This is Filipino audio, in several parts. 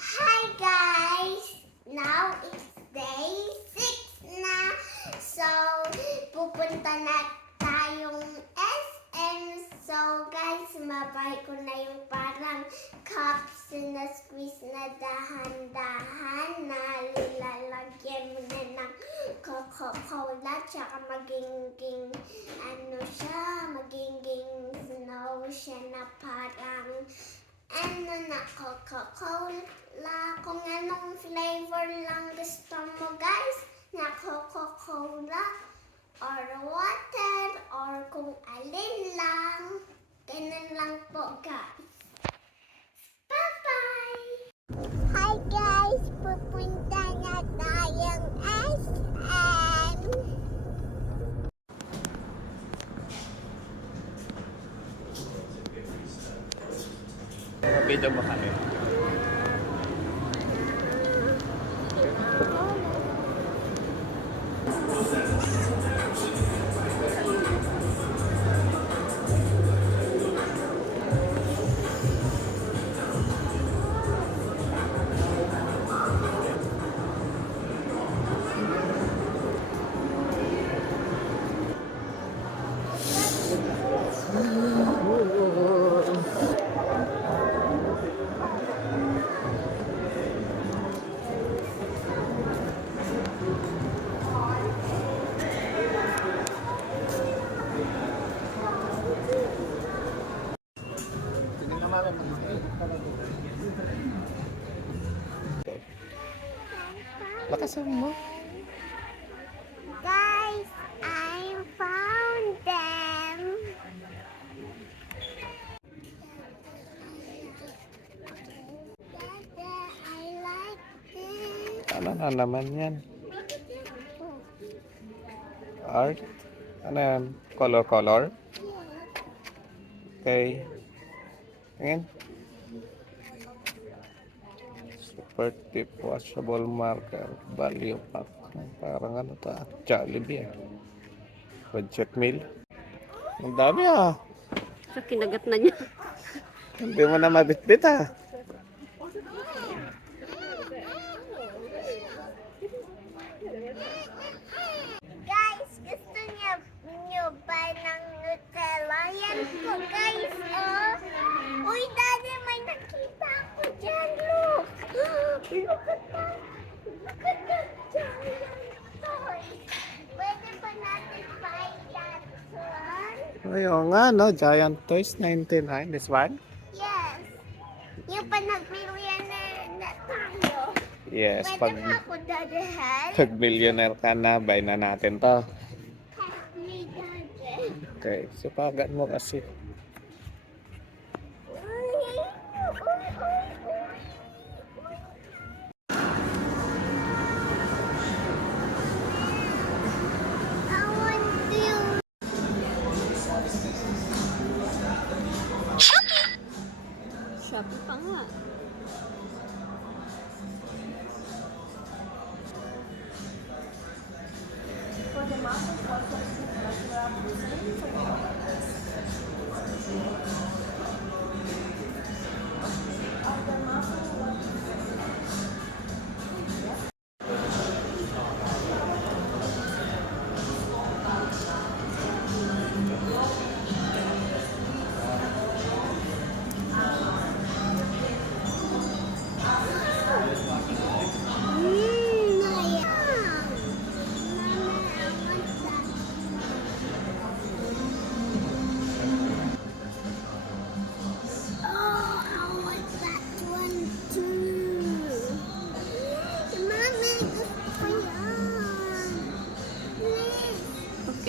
Hi guys! Now it's day 6 na. So, pupunta na tayong SM. So guys, mabay ko na yung parang cups na squeeze na dahan-dahan na lalagyan mo na ng Coca-Cola tsaka magiging ano siya, magiging snow siya na parang na Coca-Cola, kung anong flavor lang gusto mo guys, na Coca-Cola, or water, or kung alin lang, ganun lang po guys. Video mo kami. Lakasan mo. Guys, I found them. Dada, I like this. Ano na naman yan? Art? Ano yan? Color, color? Okay. Tingin. Super tip washable marker. Value pack. Parang ano to ah. Jollibee ah. Budget meal. Ang dami ah. Sa kinagat na niya. Hindi mo na mabitbit ah. Guys, gusto niyo, niyo ba ng Nutella? Yan po, guys, oh. Uy, Daddy, may nakita ako dyan, look. Look at that. Look at that giant toy. Pwede ba natin buy that one? Ayun nga no. Giant Toys 99. This one? Yes. Yung pa nag-millionaire na tayo. Yes. Pwede Pag, ba ako, help? pag billionaire ka na, buy na natin to. Okay. Sipagan mo kasi. Thank you.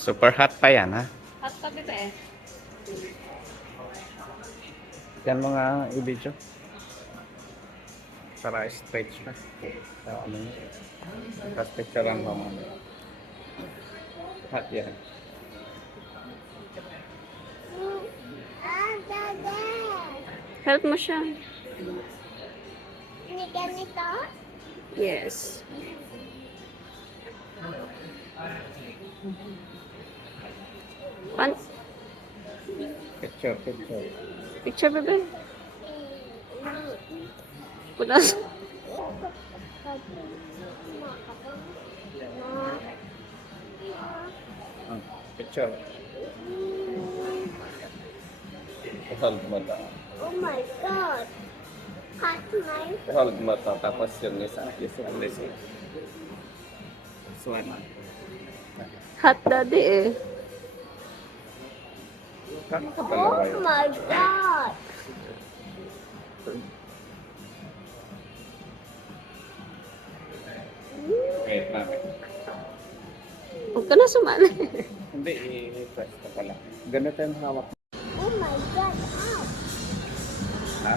Super hot pa yan ha. Hot pa kita eh. Yan mo nga i-video. Para stretch na. Sa ano yun. Tapos picture lang mo mamaya. Hot yan. Ah. Help mo siya. Ni ganito? Yes. Pan Picture, picture. picture bebe. Punas. Ah, picture. Hold mo to. Oh my God. Hot knife. Hold mo to. Tapos yung isa. This one, this one. This one. Hot daddy eh. Oh my God. Wait na. Huwag ka na sumali. Hindi, i-press ka pala. Ganito yung hawak. Oh my God. Ow. Ha?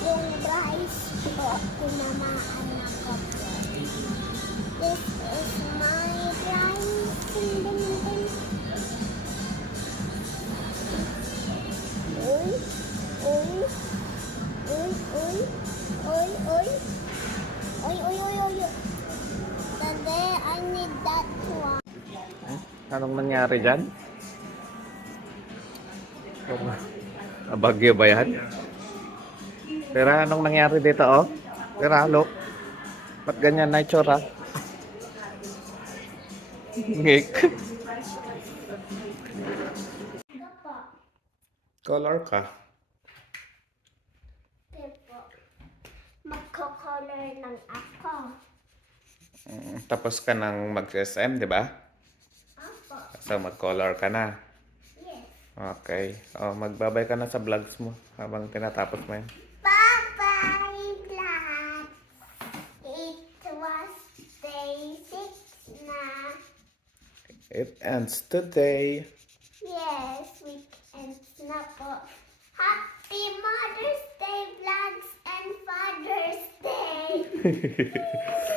Yung rice po, tinamaan ako. This is my rice. Ding, ding, ding. Anong nangyari dyan? Bagyo ba yan? Pero anong nangyari dito, oh? Pero look. Ba't ganyan na itsura? Ngik. Color ka. Magko-color lang ako. Mm, Tapos ka nang mag-SM, di ba? So, mag-color ka na. Yes. Okay. Oh, magbabay ka na sa vlogs mo habang tinatapos mo yan. Bye-bye, vlog. It was day six na. It ends today. Yes, weekends na po. Happy Mother's Day vlogs and Father's Day.